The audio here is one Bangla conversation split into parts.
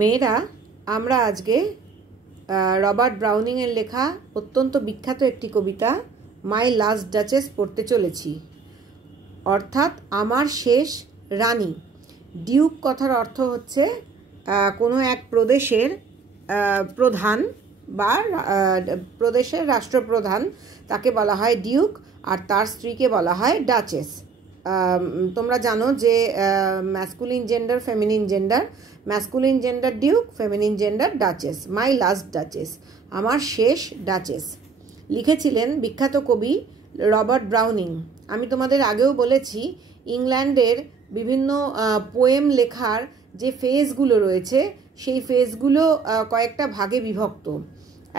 মেয়েরা আমরা আজকে রবার্ট ব্রাউনিং এর লেখা অত্যন্ত বিখ্যাত একটি কবিতা মাই লাস্ট ডাচেস পড়তে চলেছি। অর্থাৎ আমার শেষ রানী। ডিউক কথার অর্থ হচ্ছে কোনো এক প্রদেশের প্রধান বা প্রদেশের রাষ্ট্রপ্রধান, তাকে বলা হয় ডিউক, আর তার স্ত্রীকে বলা হয় ডাচেস। তোমরা জানো যে masculine gender, feminine gender, masculine gender Duke, feminine gender duchess. মাই লাস্ট ডাচেস, আমার শেষ ডাচেস, লিখেছিলেন বিখ্যাত কবি রবার্ট ব্রাউনিং। আমি তোমাদের আগেও বলেছি ইংল্যান্ডের বিভিন্ন পোয়েম লেখার যে ফেজগুলো রয়েছে সেই ফেজগুলো কয়েকটা ভাগে বিভক্ত।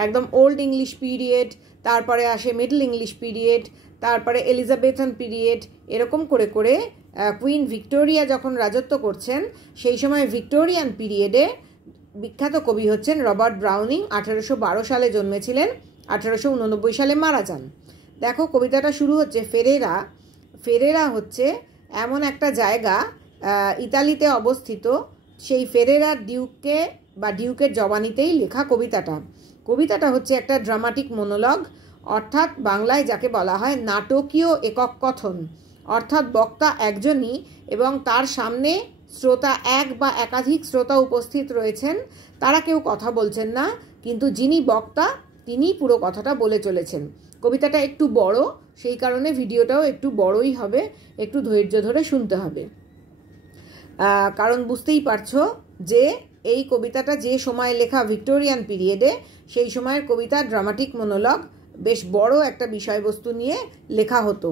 একদম ওল্ড ইংলিশ পিরিয়ড, তারপরে আসে মিডল ইংলিশ পিরিয়ড, তারপরে এলিজাবেথান পিরিয়ড, এরকম করে করে কুইন ভিক্টোরিয়া যখন রাজত্ব করছেন সেই সময় ভিক্টোরিয়ান পিরিয়ডে বিখ্যাত কবি হচ্ছেন রবার্ট ব্রাউনিং। 1812 সালে জন্মেছিলেন, 1889 সালে মারা যান। দেখো কবিতাটা শুরু হচ্ছে ফেরেরা। ফেরেরা হচ্ছে এমন একটা জায়গা ইতালিতে অবস্থিত, সেই ফেরেরার ডিউককে বা ডিউকের জবানিতেই লেখা কবিতাটা। কবিতাটা হচ্ছে একটা ড্রামাটিক মনোলগ, অর্থাৎ বাংলায় যাকে বলা হয় নাটকীয় একক কথন। অর্থাৎ বক্তা একজনই এবং তার সামনে শ্রোতা এক বা একাধিক শ্রোতা উপস্থিত রয়েছেন, তারা কেউ কথা বলছেন না, কিন্তু যিনি বক্তা তিনি পুরো কথাটা বলে চলেছেন। কবিতাটা একটু বড়, সেই কারণে ভিডিওটাও একটু বড়ই হবে, একটু ধৈর্য ধরে শুনতে হবে। কারণ বুঝতেই পারছো যে এই কবিতাটা যে সময় লেখা ভিক্টোরিয়ান পিরিয়ডে, সেই সময়ের কবিতা ড্রামাটিক মনোলগ, বেশ বড় একটা বিষয়বস্তু নিয়ে লেখা হতো।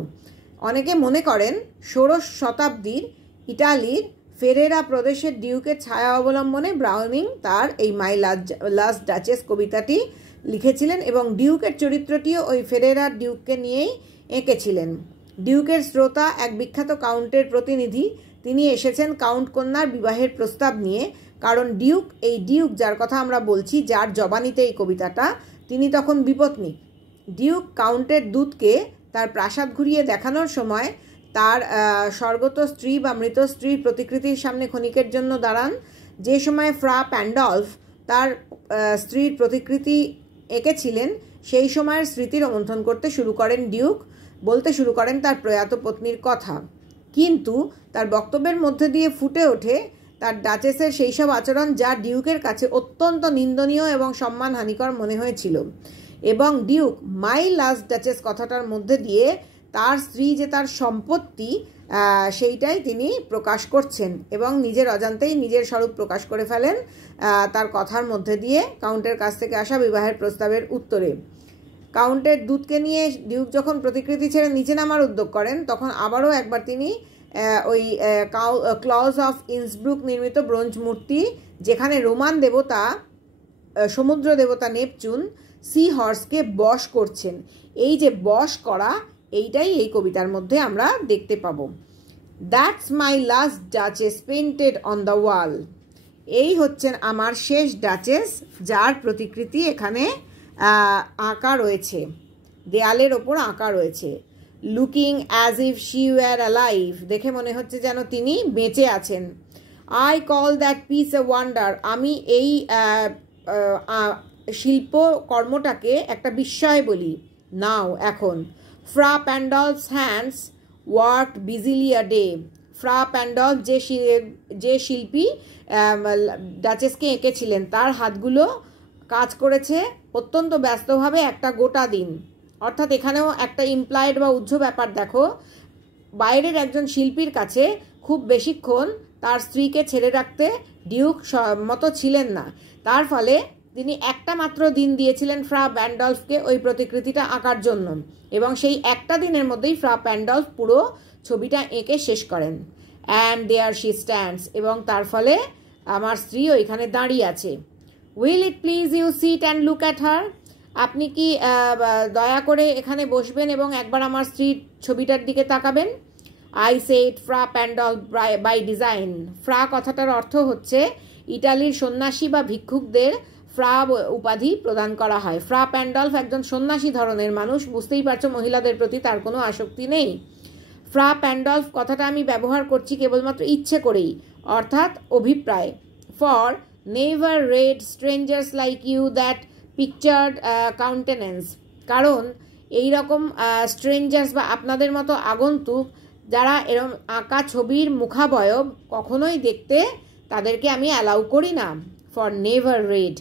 অনেকে মনে করেন 16 শতাব্দীর ইটালির ফেরেরা প্রদেশের ডিউকের ছায়া অবলম্বনে ব্রাউনিং তার এই মাই লাস্ট ডাচেস কবিতাটি লিখেছিলেন এবং ডিউকের চরিত্রটিও ওই ফেরেরার ডিউককে নিয়েই এঁকেছিলেন। ডিউকের শ্রোতা এক বিখ্যাত কাউন্টের প্রতিনিধি, তিনি এসেছেন কাউন্ট কন্যার বিবাহের প্রস্তাব নিয়ে। কারণ এই ডিউক যার কথা আমরা বলছি, যার জবানিতে এই কবিতাটা, তিনি তখন বিপত্নী। ডিউক কাউন্টের দূতকে তার প্রাসাদ ঘুরিয়ে দেখানোর সময় তার স্বর্গত স্ত্রী বা মৃত স্ত্রীর প্রতিকৃতির সামনে ক্ষণিকের জন্য দাঁড়ান। যে সময় ফ্রা প্যান্ডলফ তার স্ত্রীর প্রতিকৃতি এঁকেছিলেন, সেই সময়ের স্মৃতি রোমন্থন করতে শুরু করেন ডিউক, বলতে শুরু করেন তার প্রয়াত পত্নীর কথা। কিন্তু তার বক্তব্যের মধ্যে দিয়ে ফুটে ওঠে তার ডাচেসের সেই সব আচরণ যা ডিউকের কাছে অত্যন্ত নিন্দনীয় এবং সম্মানহানিকর মনে হয়েছিল। এবং ডিউক মাই লাস্ট ডাচেস কথাটার মধ্যে দিয়ে তার স্ত্রী যে তার সম্পত্তি, সেইটাই তিনি প্রকাশ করছেন এবং নিজের অজান্তেই নিজের স্বরূপ প্রকাশ করে ফেলেন তার কথার মধ্যে দিয়ে কাউন্টের কাছ থেকে আসা বিবাহের প্রস্তাবের উত্তরে। কাউন্টের দূতকে নিয়ে ডিউক যখন প্রতিকৃতি ছেড়ে নিচে নামার উদ্যোগ করেন, তখন আবারও একবার তিনি ওই ক্লজ অফ ইন্সব্রুক নির্মিত ব্রোঞ্জ মূর্তি, যেখানে রোমান দেবতা সমুদ্র দেবতা নেপচুন সি হর্সকে বশ করছেন, এই যে বশ করা, এইটাই এই কবিতার মধ্যে আমরা দেখতে পাবো। That's my last duchess painted on the wall. এই হচ্ছেন আমার শেষ ডাচেস, যার প্রতিকৃতি এখানে আঁকা রয়েছে, দেয়ালের ওপর আঁকা রয়েছে। Looking as if she were alive, দেখে মনে হচ্ছে যেন তিনি বেঁচে আছেন। I call that piece a wonder, আমি এই শিল্পকর্মটাকে একটা বিস্ময় বলি। নাও, এখন। Fra Pandolf's hands worked busily a day. Fra Pandolf যে শিল্পী ডাচেসকে এঁকেছিলেন, তার হাতগুলো কাজ করেছে অত্যন্ত ব্যস্তভাবে একটা গোটা দিন। অর্থাৎ এখানেও একটা ইমপ্লয়েড বা উহ্য ব্যাপার দেখো, বাইরের একজন শিল্পীর কাছে খুব বেশিক্ষণ তার স্ত্রীকে ছেড়ে রাখতে ডিউক মতো ছিলেন না। তার ফলে তিনি একটা মাত্র দিন দিয়েছিলেন ফ্রা প্যান্ডলফকে ওই প্রতিকৃতিটা আঁকার জন্য, এবং সেই একটা দিনের মধ্যেই ফ্রা প্যান্ডলফ পুরো ছবিটা এঁকে শেষ করেন। অ্যান্ড দেয়ার শি স্ট্যান্ডস, এবং তার ফলে আমার স্ত্রী ওইখানে দাঁড়িয়ে আছে। Will it please you sit and look at her, আপনি কি দয়া করে এখানে বসবেন এবং একবার আমার স্ত্রীর ছবিটার দিকে তাকাবেন। I said Fra Pandolf by design. Fra কথাটার অর্থ হচ্ছে ইটালির সন্ন্যাসী বা ভিক্ষুকদের ফ্রা উপাধি প্রদান করা হয়। ফ্রা প্যান্ডলফ একজন সন্ন্যাসী ধরনের মানুষ, বুঝতেই পারছো মহিলাদের প্রতি তার কোনো আসক্তি নেই। ফ্রা প্যান্ডলফ কথাটা আমি ব্যবহার করছি কেবলমাত্র ইচ্ছে করেই, অর্থাৎ অভিপ্রায়। For never read strangers like you that pictured countenance. কারণ এই রকম স্ট্রেঞ্জার্স বা আপনাদের মতো আগন্তুক যারা এরকম আঁকা ছবির মুখাবয়ব কখনোই দেখতে তাদেরকে আমি অ্যালাউ করি না। ফর নেভার রেড,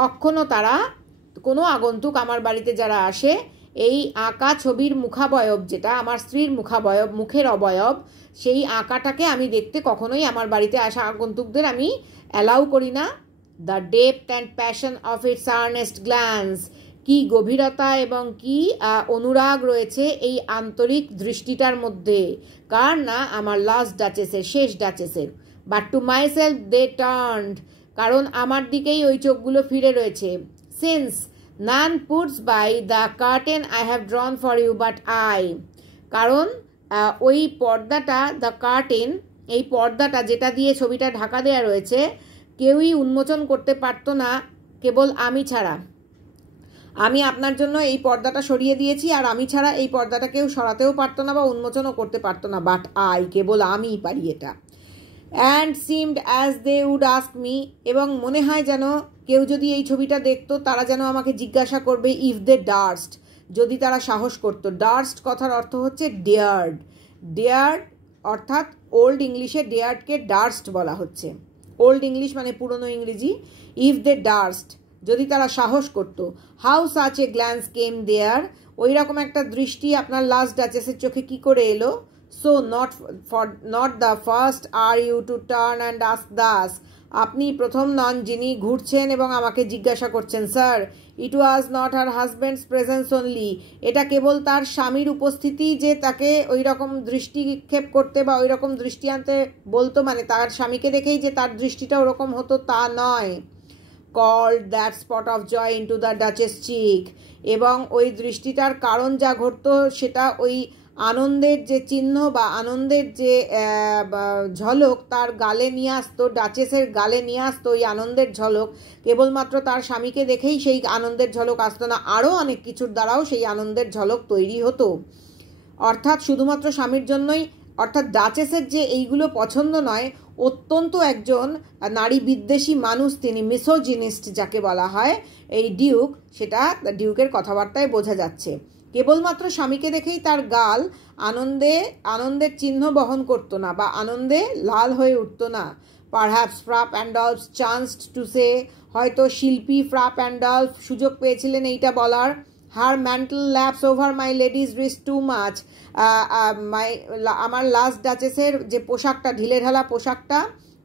কখনো তারা কোনো আগন্তুক আমার বাড়িতে যারা আসে এই আঁকা ছবির মুখাবয়ব, যেটা আমার স্ত্রীর মুখাবয়ব, মুখের অবয়ব, সেই আঁকাটাকে আমি দেখতে কখনোই আমার বাড়িতে আসা আগন্তুকদের আমি অ্যালাউ করি না। The depth and passion of its earnest glance, কি গভীরতা এবং কি অনুরাগ রয়েছে এই আন্তরিক দৃষ্টিটার মধ্যে। কার না? আমার লাস্ট ডাচেসের, শেষ ডাচেসের। But to myself they turned, কারণ আমার দিকেই ওই চোখগুলো ফিরে রয়েছে। Since none puts by the curtain I have drawn for you but I, কারণ ওই পর্দাটা, দ্য কার্টেন, এই পর্দাটা যেটা দিয়ে ছবিটা ঢাকা দেওয়া রয়েছে, কেউই উন্মোচন করতে পারতো না কেবল আমি ছাড়া। আমি আপনার জন্য এই পর্দাটা সরিয়ে দিয়েছি, আর আমি ছাড়া এই পর্দাটা কেউ সরাতেও পারতো না বা উন্মোচনও করতে পারতো না, বাট আই, কেবল আমিই পারি এটা। And seemed as they would ask me, এবং মনে হয় যেন কেউ যদি এই ছবিটা দেখতো তারা যেন আমাকে জিজ্ঞাসা করবে, ইফ দে ডার্স্ট, যদি তারা সাহস করতো। ডার্স্ট কথার অর্থ হচ্ছে ডেয়ার্ড। ডেয়ার্ড অর্থাৎ ওল্ড ইংলিশে ডেয়ার্ডকে ডার্স্ট বলা হচ্ছে। ওল্ড ইংলিশ মানে পুরনো ইংরেজি। ইফ দে ডার্স্ট, যদি তারা সাহস করতো। হাউ সাচ এ গ্ল্যান্স কেম দেয়ার, ওই রকম একটা দৃষ্টি আপনার লাস্ট ডাচেসের চোখে কি করে এলো। So not the first are you to turn and ask thus, আপনি প্রথম নন যিনি ঘুরছেন এবং আমাকে জিজ্ঞাসা করছেন। Sir, it was not her husbands presence only, এটা কেবল তার স্বামীর উপস্থিতি যে তাকে ওই রকম দৃষ্টিক্ষেপ করতে বা ওই রকম দৃষ্টি আনতে বলতো, মানে তার স্বামীকে দেখেই যে তার দৃষ্টিটা ওরকম হতো তা নয়। called that spot of joy into the Duchess cheek, এবং ওই দৃষ্টিটার কারণ যা ঘটতো সেটা ওই আনন্দের যে চিহ্ন বা আনন্দের যে ঝলক তার গালে নিয়ে আসতো, ডাচেসের গালে নিয়ে আসতো ওই আনন্দের ঝলক। কেবলমাত্র তার স্বামীকে দেখেই সেই আনন্দের ঝলক আসতো না, আরও অনেক কিছুর দ্বারাও সেই আনন্দের ঝলক তৈরি হতো। অর্থাৎ শুধুমাত্র স্বামীর জন্যই, অর্থাৎ ডাচেসের যে এইগুলো পছন্দ নয়, অত্যন্ত একজন নারী বিদ্বেষী মানুষ তিনি, মিসোজিনিস্ট যাকে বলা হয় এই ডিউক, সেটা ডিউকের কথাবার্তায় বোঝা যাচ্ছে। কেবলমাত্র স্বামীকে দেখেই তার গাল আনন্দের চিহ্ন বহন করতো না বা আনন্দে লাল হয়ে উঠতো না। পারহ্যাপস ফ্রা প্যান্ডলফ চান্সড টু সে, হয়তো শিল্পী ফ্রা প্যান্ডলফ সুযোগ পেয়েছিলেন এইটা বলার। Her mantle laps over my lady's wrist too much, আমার লাস্ট ডাচেসের যে পোশাকটা, ঢিলেঢালা পোশাকটা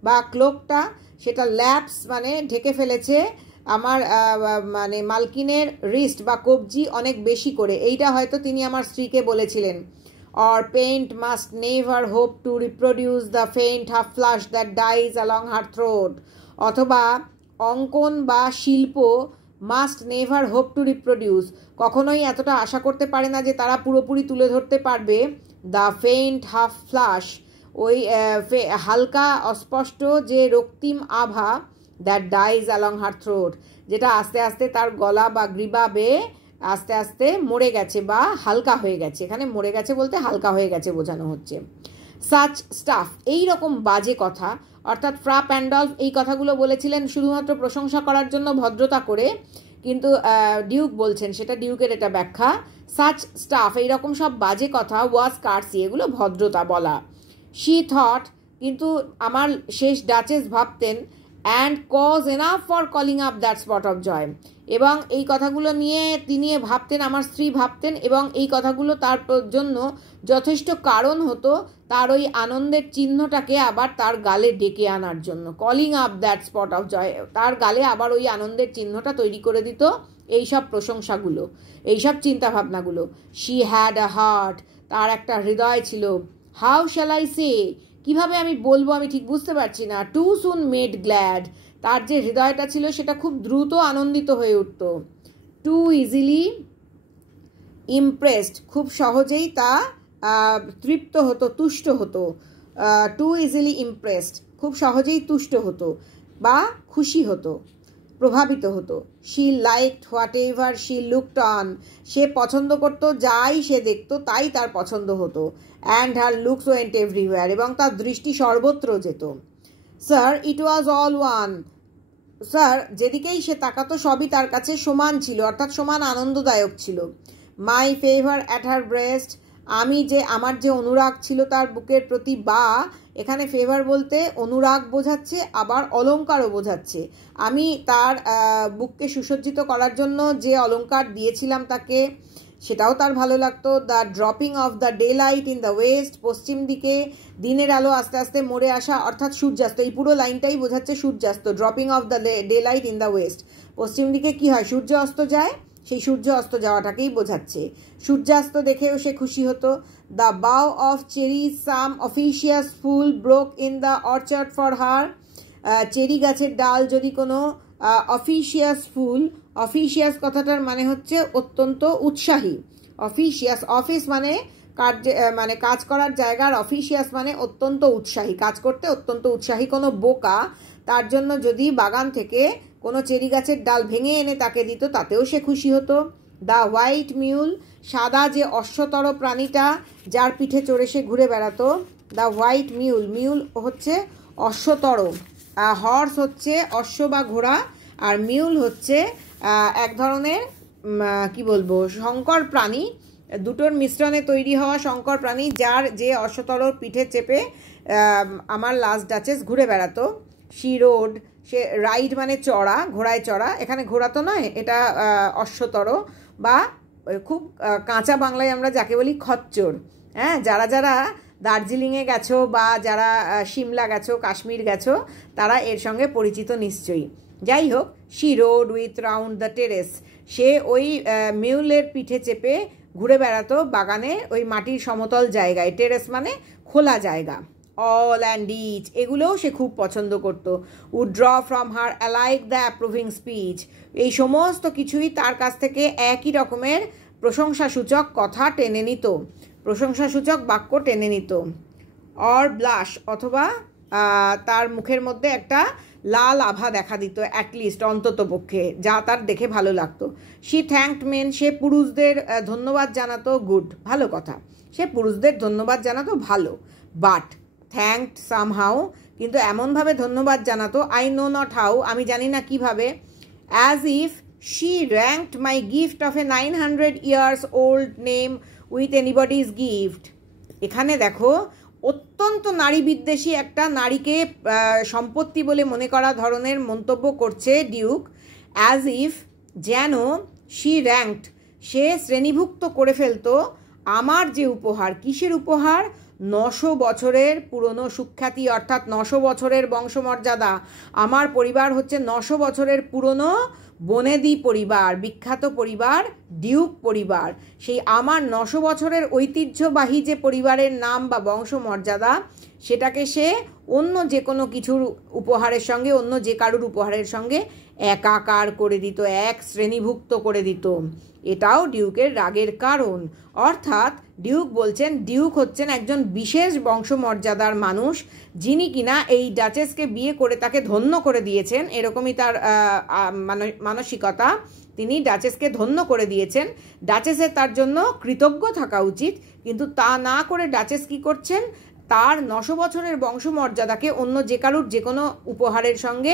বা ক্লোকটা, সেটা ল্যাপস মানে ঢেকে ফেলেছে আমার মানে মালকিনের রিস্ট বা কবজি অনেক বেশি করে। এইটা হয়তো তিনি আমার স্ত্রীকে বলেছিলেন। Or paint must never hope to reproduce the faint half flush that dies along her throat, অথবা অঙ্কন বা শিল্প must never hope to reproduce, কখনোই এতটা আশা করতে পারে না যে তারা পুরোপুরি তুলে ধরতে পারবে দ্য ফেইন্ট হাফ ফ্লাশ, ওই হালকা অস্পষ্ট যে রক্তিম আভা, that dies along her throat, যেটা আস্তে আস্তে তার গলা বা গ্রীবা বেয়ে আস্তে আস্তে মরে গেছে বা হালকা হয়ে গেছে। এখানে মরে গেছে বলতে হালকা হয়ে গেছে বোঝানো হচ্ছে। সাচ স্টাফ, এই রকম বাজে কথা, অর্থাৎ ফ্রা প্যান্ডলফ এই কথাগুলো বলেছিলেন শুধুমাত্র প্রশংসা করার জন্য ভদ্রতা করে, কিন্তু ডিউক বলছেন, সেটা ডিউকের এটা ব্যাখ্যা। সাচ স্টাফ, এইরকম সব বাজে কথা, ওয়াজ কার্সি, এগুলো ভদ্রতা বলা। শি থট, কিন্তু আমার শেষ ডাচেস ভাবতেন, and cause enough for calling up that spot of joy, এবং এই কথাগুলো নিয়ে তিনি ভাবতেন, আমার স্ত্রী ভাবতেন, এবং এই কথাগুলো তার জন্য যথেষ্ট কারণ হতো তার ওই আনন্দের চিহ্নটাকে আবার তার গালে ডেকে আনার জন্য। Calling up that spot of joy, তার গালে আবার ওই আনন্দের চিহ্নটা তৈরি করে দিত এইসব প্রশংসাগুলো, এইসব চিন্তাভাবনাগুলো। শি হ্যাড আ হার্ট, তার একটা হৃদয় ছিল। হাউ শ্যাল আই সে, কিভাবে আমি বলবো আমি ঠিক বুঝতে পারছি না। টু সুন মেড গ্ল্যাড, তার যে হৃদয়টা ছিল সেটা খুব দ্রুত আনন্দিত হয়ে উঠত। টু ইজিলি ইমপ্রেসড, খুব সহজেই তা তৃপ্ত হতো, তুষ্ট হতো। টু ইজিলি ইমপ্রেসড, খুব সহজেই তুষ্ট হতো বা খুশি হতো, প্রভাবিত হতো। She liked whatever she looked on, সে পছন্দ করতো যাই সে দেখতো তাই তার পছন্দ হতো। And her looks went everywhere, এবং তার দৃষ্টি সর্বত্র যেত। Sir, it was all one, sir যেদিকেই সে তাকাতো সবই তার কাছে সমান ছিল, অর্থাৎ সমান আনন্দদায়ক ছিল। My favour at her breast, আমার যে অনুরাগ ছিল তার বুকের প্রতি, বা এখানে ফেভার বলতে অনুরাগ বোঝাচ্ছে, আবার অলংকারও বোঝাচ্ছে। আমি তার বুককে সুসজ্জিত করার জন্য যে অলংকার দিয়েছিলাম তাকে, সেটাও তার ভালো লাগতো। The dropping of the daylight in the west, পশ্চিম দিকে দিনের আলো আস্তে আস্তে মরে আসা, অর্থাৎ সূর্যাস্ত। এই পুরো লাইনটাই বোঝাচ্ছে সূর্যাস্ত। Dropping of the daylight in the west, পশ্চিম দিকে কি হয়, সূর্য অস্ত যায়, সেই সূর্য অস্ত যাওয়াটাকেই বোঝাচ্ছে। সূর্যাস্ত দেখেও সে খুশি হতো। The bough of cherry some officious fool broke in the orchard for her, cherry গাছের ডাল যদি কোনো অফিশিয়াস ফুল, অফিশিয়াস কথাটার মানে হচ্ছে অত্যন্ত উৎসাহী। অফিশিয়াস, অফিস মানে কাজ করার জায়গার, অফিশিয়াস মানে অত্যন্ত উৎসাহী, কাজ করতে অত্যন্ত উৎসাহী কোনো বোকা তার জন্য যদি বাগান থেকে কোনো চেরি গাছের ডাল ভেঙে এনে তাকে দিত, তাতেও সে খুশি হতো। দ্য হোয়াইট মিউল, সাদা যে অশ্বতর প্রাণীটা যার পিঠে চড়ে সে ঘুরে বেড়াতো, দ্য হোয়াইট মিউল, মিউল হচ্ছে অশ্বতর, হর্স হচ্ছে অশ্ব বা ঘোড়া, আর মিউল হচ্ছে এক ধরনের কি বলবো সংকর প্রাণী, দুটোর মিশ্রণে তৈরি হওয়া সংকর প্রাণী, যার যে অশ্বতর পিঠে চেপে আমার লাস্ট ডাচেস ঘুরে বেড়াতো। শি রোড, সে রাইড মানে চড়া, ঘোড়ায় চড়া, এখানে ঘোড়া তো নয়, এটা অশ্বতর, বা খুব কাঁচা বাংলায় আমরা যাকে বলি খচ্চর। হ্যাঁ, যারা যারা দার্জিলিংয়ে গেছো বা যারা সিমলা গেছো, কাশ্মীর গেছো, তারা এর সঙ্গে পরিচিত নিশ্চয়ই। যাই হোক, she rode with round the terrace, সে ওই মিউলের পিঠে চেপে ঘুরে বেড়াতো বাগানে ওই মাটির সমতল জায়গায়, টেরেস মানে খোলা জায়গা। অল অ্যান্ড ইচ, এগুলোও সে খুব পছন্দ করত। Would draw from her alike the approving speech, এই সমস্ত কিছুই তার কাছ থেকে একই রকমের প্রশংসাসূচক কথা টেনে নিত, প্রশংসাসূচক বাক্য টেনে নিত। অর ব্লাশ, অথবা তার মুখের মধ্যে একটা লাল আভা দেখা দিত, অ্যাটলিস্ট অন্তত পক্ষে, যা তার দেখে ভালো লাগতো। শি থ্যাঙ্কড মেন, সে পুরুষদের ধন্যবাদ জানাতো, গুড, ভালো কথা, সে পুরুষদের ধন্যবাদ জানাতো, ভালো। বাট থ্যাঙ্কড সামহাউ, কিন্তু এমনভাবে ধন্যবাদ জানাতো, আই নো নট হাউ, আমি জানি না কিভাবে, as if she ranked my gift of A 900 years old name with anybody's gift. এখানে দেখো অত্যন্ত নারী বিদ্বেষী একটা নারীকে সম্পত্তি বলে মনে করা ধরনের মন্তব্য করছে ডিউক। অ্যাজ ইফ, যেন, শি র্যাঙ্কড, সে শ্রেণীভুক্ত করে ফেলতো আমার যে উপহার, কিসের উপহার, 900 বছরের পুরনো সুখ্যাতি, অর্থাৎ 900 বছরের বংশমর্যাদা। আমার পরিবার হচ্ছে 900 বছরের পুরনো বনেদি পরিবার, বিখ্যাত পরিবার ডিউক পরিবার। সেই আমার 900 বছরের ঐতিহ্যবাহী যে পরিবারের নাম বা বংশমর্যাদা, সেটাকে সে অন্য যে কোনো কিছুর উপহারের সঙ্গে, অন্য যে কারুর উপহারের সঙ্গে একাকার করে দিত, এক শ্রেণীভুক্ত করে দিত। এটাও ডিউকের রাগের কারণ। অর্থাৎ ডিউক বলছেন, ডিউক হচ্ছেন একজন বিশেষ বংশমর্যাদার মানুষ, যিনি কিনা এই ডাচেসকে বিয়ে করে তাকে ধন্য করে দিয়েছেন, এরকমই তার মানসিকতা। তিনি ডাচেসকে ধন্য করে দিয়েছেন, ডাচেসের তার জন্য কৃতজ্ঞ থাকা উচিত, কিন্তু তা না করে ডাচেস কী করছেন, তার 900 বছরের বংশমর্যাদাকে অন্য যে কারুর যে কোনো উপহারের সঙ্গে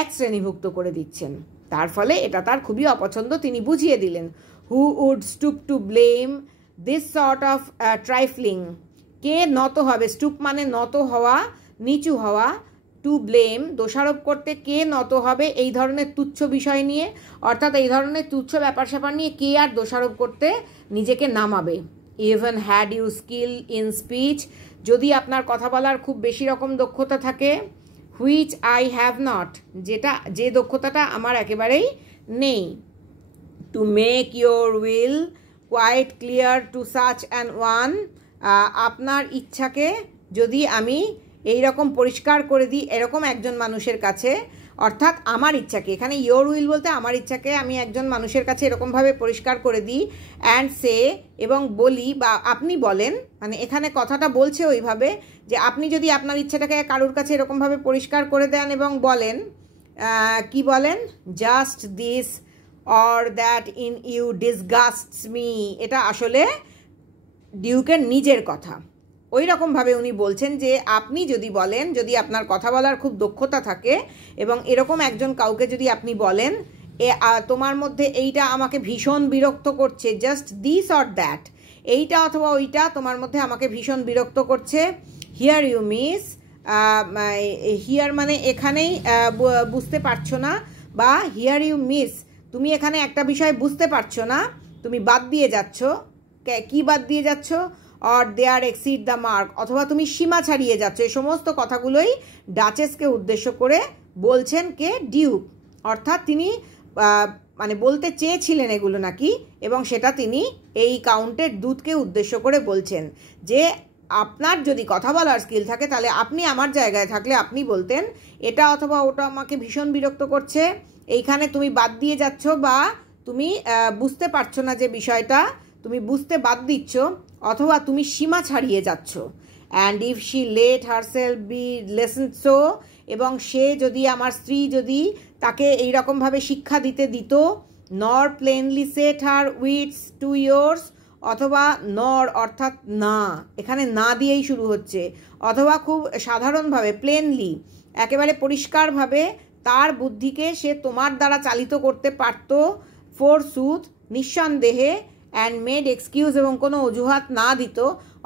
এক শ্রেণীভুক্ত করে দিচ্ছেন। তার ফলে এটা তার খুবই অপছন্দ। তিনি বুঝিয়ে দিলেন, who would stoop to blame this sort of trifling, কে নত হবে, স্টুপ মানে নত হওয়া, নিচু হওয়া, টু ব্লেম দোষারোপ করতে, কে নত হবে এই ধরনের তুচ্ছ বিষয় নিয়ে, অর্থাৎ এই ধরনের তুচ্ছ ব্যাপার স্যাপার নিয়ে কে আর দোষারোপ করতে নিজেকে নামাবে। Even had you skill in speech, যদি আপনার কথা বলার খুব বেশি রকম দক্ষতা থাকে, হুইচ আই হ্যাভ নট, যে দক্ষতাটা আমার একেবারেই নেই। To make your will quite clear to such an one, আপনার ইচ্ছাকে যদি আমি এই রকম পরিষ্কার করে দিই এরকম একজন মানুষের কাছে, অর্থাৎ আমার ইচ্ছাকে, এখানে ইয়োর উইল বলতে আমার ইচ্ছাকে আমি একজন মানুষের কাছে এরকমভাবে পরিষ্কার করে দিই, অ্যান্ড সে, এবং বলি, বা আপনি বলেন, মানে এখানে কথাটা বলছে ওইভাবে যে আপনি যদি আপনার ইচ্ছাটাকে কারুর কাছে এরকমভাবে পরিষ্কার করে দেন এবং বলেন, কি বলেন, just this or that in you disgusts me, এটা আসলে ডিউকের নিজের কথা, ওই রকমভাবে উনি বলছেন যে আপনি যদি বলেন, যদি আপনার কথা বলার খুব দক্ষতা থাকে এবং এরকম একজন কাউকে যদি আপনি বলেন তোমার মধ্যে এইটা আমাকে ভীষণ বিরক্ত করছে, জাস্ট দিস অর দ্যাট, এইটা অথবা ওইটা তোমার মধ্যে আমাকে ভীষণ বিরক্ত করছে, হিয়ার ইউ মিস, হিয়ার মানে এখানেই বুঝতে পারছো না, বা হিয়ার ইউ মিস তুমি এখানে একটা বিষয় বুঝতে পারছো না, তুমি বাদ দিয়ে যাচ্ছ, কি বাদ দিয়ে যাচ্ছ, or there exceed the mark, অথবা তুমি সীমা ছাড়িয়ে যাচ্ছ। এই সমস্ত কথাগুলোই ডাচেসকে উদ্দেশ্য করে বলছেন কে, ডিউক। অর্থাৎ তিনি মানে বলতে চেয়েছিলেন এগুলো নাকি, এবং সেটা তিনি এই কাউন্টের দূতকে উদ্দেশ্য করে বলছেন যে আপনার যদি কথা বলার স্কিল থাকে তাহলে আপনি আমার জায়গায় থাকলে আপনি বলতেন এটা অথবা ওটা আমাকে ভীষণ বিরক্ত করছে, এইখানে তুমি বাদ দিয়ে যাচ্ছ, বা তুমি বুঝতে পারছো না যে বিষয়টা, তুমি বুঝতে বাদ দিচ্ছ, অথবা তুমি সীমা ছাড়িয়ে যাচ্ছ। And if she let herself be lessoned so, এবং সে যদি, আমার স্ত্রী যদি তাকে এইরকমভাবে শিক্ষা দিত, নর প্লেনলি সেট হার উইটস টু ইয়ার্স, অথবা নর অর্থাৎ না, এখানে না দিয়েই শুরু হচ্ছে, অথবা খুব সাধারণভাবে প্লেনলি একেবারে পরিষ্কারভাবে তার বুদ্ধিকে সে তোমার দ্বারা চালিত করতে পারত, ফোরসুথ নিঃসন্দেহে, অ্যান্ড মেড এক্সকিউজ এবং কোনো অজুহাত না দিত,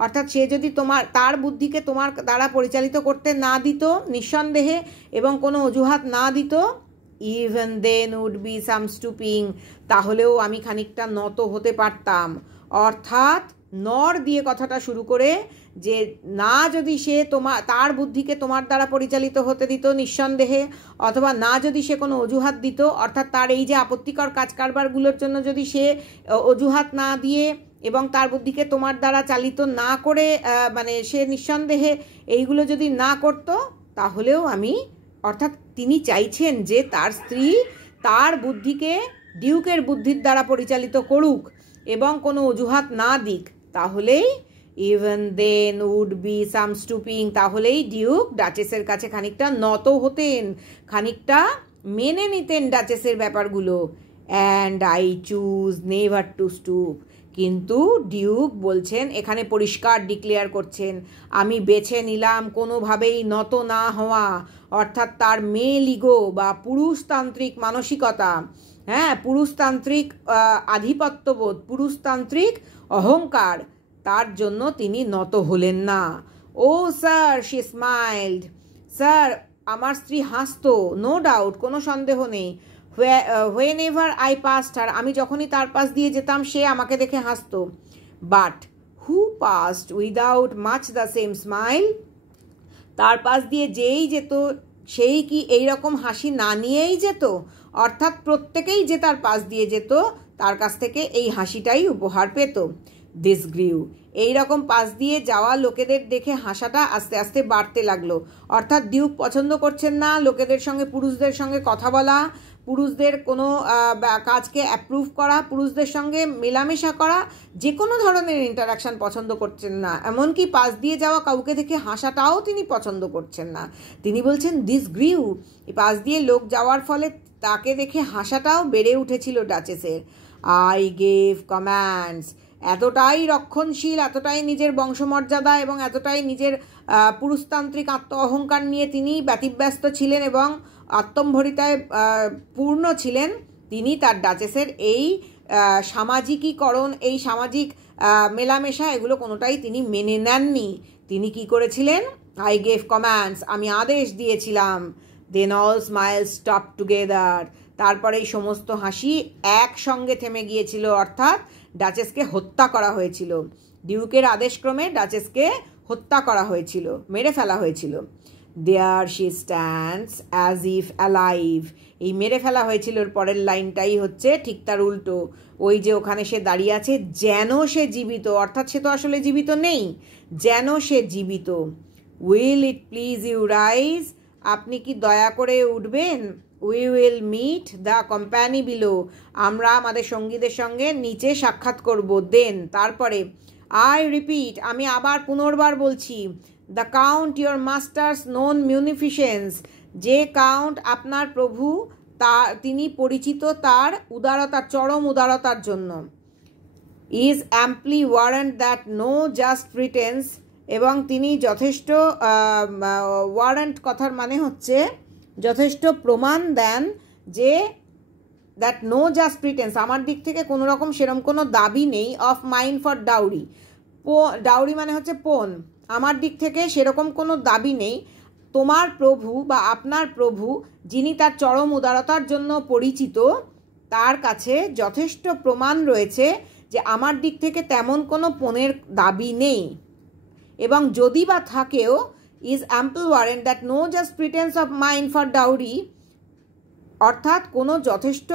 অর্থাৎ সে যদি তার বুদ্ধিকে তোমার দ্বারা পরিচালিত করতে না দিত নিঃসন্দেহে এবং কোনো অজুহাত না দিত, even then would be some stooping, তাহলেও আমি খানিকটা নত হতে পারতাম। অর্থাৎ নর দিয়ে কথাটা শুরু করে, যে না যদি সে তার বুদ্ধিকে তোমার দ্বারা পরিচালিত হতে দিত নিঃসন্দেহে, অথবা না যদি সে কোনো অজুহাত দিত, অর্থাৎ তার এই যে আপত্তিকর কাজ কারবারগুলোর জন্য যদি সে অজুহাত না দিয়ে এবং তার বুদ্ধিকে তোমার দ্বারা চালিত না করে, মানে সে নিঃসন্দেহে এইগুলো যদি না করত, তাহলেও আমি, অর্থাৎ তিনি চাইছেন যে তার স্ত্রী তার বুদ্ধিকে ডিউকের বুদ্ধির দ্বারা পরিচালিত করুক এবং কোনো অজুহাত না দিক, তাহলেই even then would be some stooping, তাহলেই ডিউক ডাচেসের কাছে খানিকটা নত হতেন, খানিকটা মেনে নিতেন ডাচেসের ব্যাপারগুলো। And I choose never to stoop, কিন্তু ডিউক বলছেন, এখানে পরিষ্কার ডিক্লেয়ার করছেন, আমি বেছে নিলাম কোনোভাবেই নত না হওয়া, অর্থাৎ তার মেল ইগো বা পুরুষতান্ত্রিক মানসিকতা, হ্যাঁ, পুরুষতান্ত্রিক আধিপত্যবোধ, পুরুষতান্ত্রিক অহংকার, তার জন্য তিনি নত হলেন না। Oh sir, she smiled, sir আমার স্ত্রী হাসতো, নো ডাউট, কোনো সন্দেহ নেই, whenever I passed her, আমি যখনই তার পাশ দিয়ে যেতাম সে আমাকে দেখে হাসতো, but who passed without much the same smile, তার পাশ দিয়ে যেই যেত সেই কি এইরকম হাসি না নিয়েই যেত, অর্থাৎ প্রত্যেকেই যে তার পাশ দিয়ে যেত তার কাছ থেকে এই হাসিটাই উপহার পেত। দিস গ্রিউ, এইরকম পাশ দিয়ে যাওয়া লোকেদের দেখে হাসাটা আস্তে আস্তে বাড়তে লাগলো, অর্থাৎ ডিউক পছন্দ করছেন না লোকেদের সঙ্গে, পুরুষদের সঙ্গে কথা বলা, পুরুষদের কোনো কাজকে অ্যাপ্রুভ করা, পুরুষদের সঙ্গে মেলামেশা করা, যে কোনো ধরনের ইন্টারাকশান পছন্দ করছেন না, এমনকি পাশ দিয়ে যাওয়া কাউকে দেখে হাসাটাও তিনি পছন্দ করছেন না। তিনি বলছেন দিস গ্রিউ, পাশ দিয়ে লোক যাওয়ার ফলে তাকে দেখে হাসাটাও বেড়ে উঠেছিল ডাচেসের। আই গেভ কম্যান্ডস, এতটাই রক্ষণশীল, এতটাই নিজের বংশমর্যাদা এবং এতটাই নিজের পুরুষতান্ত্রিক আত্ম অহংকার নিয়ে তিনি ব্যতিব্যস্ত ছিলেন এবং আত্মম্ভরিতায় পূর্ণ ছিলেন, তিনি তার ডাচেসের এই সামাজিকীকরণ, এই সামাজিক মেলামেশা, এগুলো কোনোটাই তিনি মেনে নেননি। তিনি কি করেছিলেন, আই গেভ কম্যান্ডস, আমি আদেশ দিয়েছিলাম, দেন অল স্মাইল স্টপ টুগেদার, তারপরে এই সমস্ত হাসি একসঙ্গে থেমে গিয়েছিল, অর্থাৎ ডাচেসকে হত্যা করা হয়েছিল, ডিউকের আদেশক্রমে ডাচেসকে হত্যা করা হয়েছিল, মেরে ফেলা হয়েছিল। There she stands as if alive, এই মেরে ফেলা হয়েছিল পরের লাইনটাই হচ্ছে ঠিক তার উল্টো, ওই যে ওখানে সে দাঁড়িয়ে আছে যেন সে জীবিত, অর্থাৎ সে তো আসলে জীবিত নেই, যেন সে জীবিত। Will it please you rise, আপনি কি দয়া করে উঠবেন, we will meet the company below, আমরা আমাদের সঙ্গীদের সঙ্গে নিচে সাক্ষাৎ করব। দেন তারপরে, আই রিপিট, আমি আবার পুনর্বার বলছি, the count your master's known munificence, যে কাউন্ট আপনার প্রভু, তিনি পরিচিত তার উদারতার, চরম উদারতার জন্য, is amply warrant that no just pretence, এবং তিনি যথেষ্ট ওয়ারেন্ট, কথার মানে হচ্ছে যথেষ্ট প্রমাণ দেন যে দ্যাট নো জাস্ট প্রিটেন্স, আমার দিক থেকে কোনো রকম সেরকম কোনো দাবি নেই of mine for dowry. Dowry মানে হচ্ছে পণ, আমার দিক থেকে সেরকম কোনো দাবি নেই। তোমার প্রভু বা আপনার প্রভু, যিনি তার চরম উদারতার জন্য পরিচিত, তার কাছে যথেষ্ট প্রমাণ রয়েছে যে আমার দিক থেকে তেমন কোনো পণের দাবি নেই, এবং যদি বা থাকেও is ample warrant that no just pretence of mine for dowry, অর্থাৎ কোনো যথেষ্ট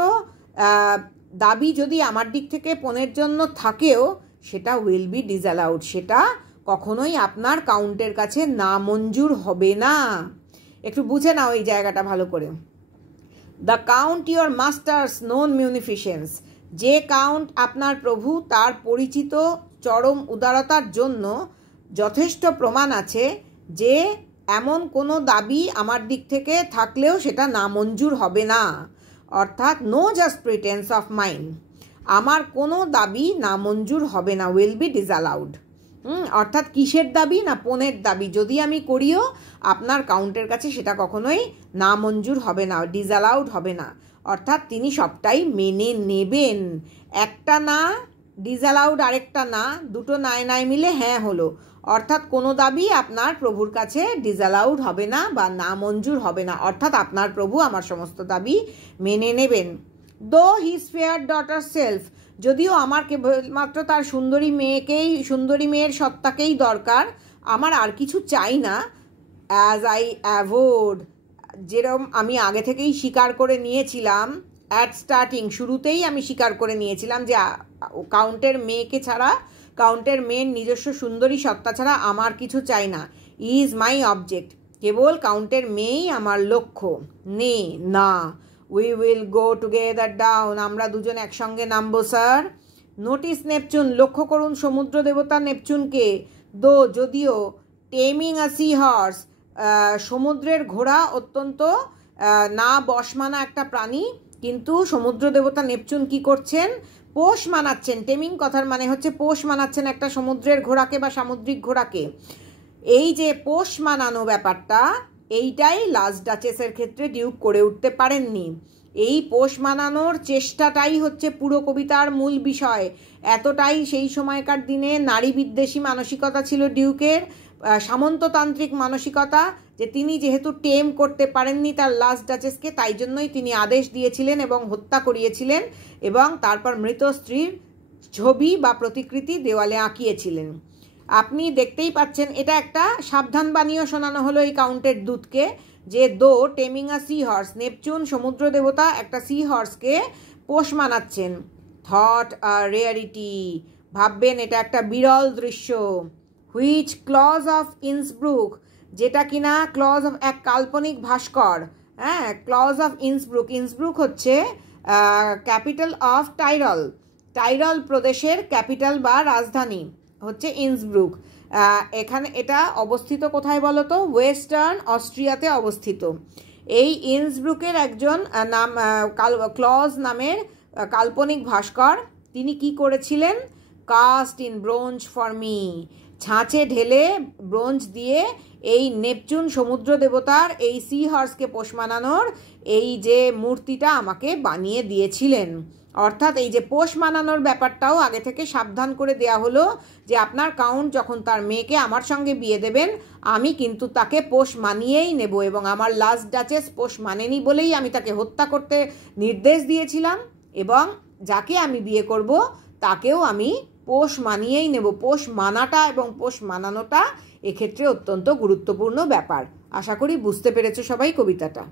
দাবি যদি আমার দিক থেকে পণের জন্য থাকেও সেটা উইল বি ডিসঅ্যালাউড, সেটা কখনোই আপনার কাউন্টের কাছে নামঞ্জুর হবে না। একটু বুঝে নাও এই জায়গাটা ভালো করে। The count your master's known munificence, যে কাউন্ট আপনার প্রভু তার পরিচিত চরম উদারতার জন্য যথেষ্ট প্রমাণ আছে যে এমন কোনো দাবি আমার দিক থেকে থাকলেও সেটা নামঞ্জুর হবে না, অর্থাৎ no just pretence of mine, আমার কোনো দাবি নামঞ্জুর হবে না, উইল বি ডিসঅ্যালাউড। অর্থাৎ কিসের দাবি? না পণের দাবি যদি আমি করিও আপনার কাউন্টের কাছে সেটা কখনোই নামঞ্জুর হবে না, ডিসঅ্যালাউড হবে না, অর্থাৎ তিনি সবটাই মেনে নেবেন। একটা না ডিসঅ্যালাউড, আরেকটা না, দুটো নাই নাই মিলে হ্যাঁ হলো, অর্থাৎ কোনো দাবি আপনার প্রভুর কাছে ডিসঅ্যালাউড হবে না বা নামঞ্জুর হবে না, অর্থাৎ আপনার প্রভু আমার সমস্ত দাবি মেনে নেবেন। দো হিজ ফেয়ার ডটার সেলফ, যদিও আমার কেবলমাত্র তার সুন্দরী মেয়ের সত্তাকেই দরকার, আমার আর কিছু চাই না। অ্যাজ আই অ্যাভোড, যেরকম আমি আগে থেকেই স্বীকার করে নিয়েছিলাম, অ্যাট স্টার্টিং, শুরুতেই আমি স্বীকার করে নিয়েছিলাম যে কাউন্টের মেয়েকে ছাড়া, কাউন্টের মেয়ের নিজস্ব সুন্দরী সত্তা ছাড়া আমার কিছু চাই না। ইজ মাই অবজেক্ট, কেবল কাউন্টের মেয়েই আমার লক্ষ্য। না, we will go together down, আমরা দুজন একসঙ্গে নামবো স্যার। নোটিস নেপচুন, লক্ষ্য করুন সমুদ্র দেবতা নেপচুনকে। দো, যদিও, টেমিং আ সি হর্স, সমুদ্রের ঘোড়া অত্যন্ত না বশমানা একটা প্রাণী, কিন্তু সমুদ্র দেবতা নেপচুন কি করছেন? পোষ মানাচ্ছেন। টেমিং কথার মানে হচ্ছে পোষ মানাচ্ছেন একটা সমুদ্রের ঘোড়াকে বা সামুদ্রিক ঘোড়াকে। এই যে পোষ মানানো ব্যাপারটা, এইটাই লাস্ট ডাচেসের ক্ষেত্রে ডিউক করে উঠতে পারেননি। এই পোষ মানানোর চেষ্টাটাই হচ্ছে পুরো কবিতার মূল বিষয়। এতটাই সেই সময়কার দিনে নারী বিদ্বেষী মানসিকতা ছিল ডিউকের, সামন্ততান্ত্রিক মানসিকতা, যে তিনি যেহেতু টেম করতে পারেননি তার লাস্ট ডাচেসকে, তাই জন্যই তিনি আদেশ দিয়েছিলেন এবং হত্যা করিয়েছিলেন, এবং তারপর মৃত স্ত্রীর ছবি বা প্রতিকৃতি দেওয়ালে আঁকিয়েছিলেন। আপনি দেখতেই পাচ্ছেন, এটা একটা সাবধান বাণীও শোনানো হলো এই কাউন্টের দূতকে, যে দো টেমিং আ সি হর্স, নেপচুন সমুদ্র দেবতা একটা সি হর্সকে পোষ মানাচ্ছেন। থট আ রেয়ারিটি, ভাববেন এটা একটা বিরল দৃশ্য। হুইচ ক্লজ অফ ইন্সব্রুক, যেটা কিনা ক্লজ অফ এক কাল্পনিক ভাস্কর, হ্যাঁ, ক্লজ অফ ইন্সব্রুক, ইন্সব্রুক হচ্ছে ক্যাপিটাল অফ টাইরল, টাইরল প্রদেশের ক্যাপিটাল বা রাজধানী হচ্ছে ইন্সব্রুক। এখানে এটা অবস্থিত কোথায় বলো তো? ওয়েস্টার্ন অস্ট্রিয়াতে অবস্থিত। এই ইন্সব্রুকের একজন নাম ক্লজ নামের কাল্পনিক ভাস্কর, তিনি কি করেছিলেন? Cast in bronze for me, ছাঁচে ঢেলে ব্রোঞ্জ দিয়ে এই নেপচুন সমুদ্র দেবতার এই সি হর্সকে পোষ মানানোর এই যে মূর্তিটা আমাকে বানিয়ে দিয়েছিলেন। অর্থাৎ এই যে পোষ মানানোর ব্যাপারটাও আগে থেকে সাবধান করে দেয়া হলো যে আপনার কাউন্ট যখন তার মেয়েকে আমার সঙ্গে বিয়ে দেবেন, আমি কিন্তু তাকে পোষ মানিয়েই নেব, এবং আমার লাস্ট ডাচেস পোষ মানেনি বলেই আমি তাকে হত্যা করতে নির্দেশ দিয়েছিলাম, এবং যাকে আমি বিয়ে করব তাকেও আমি পোষ মানিয়েই নেব। পোষ মানাটা এবং পোষ মানানোটা এক্ষেত্রে অত্যন্ত গুরুত্বপূর্ণ ব্যাপার। আশা করি বুঝতে পেরেছো সবাই কবিতাটা।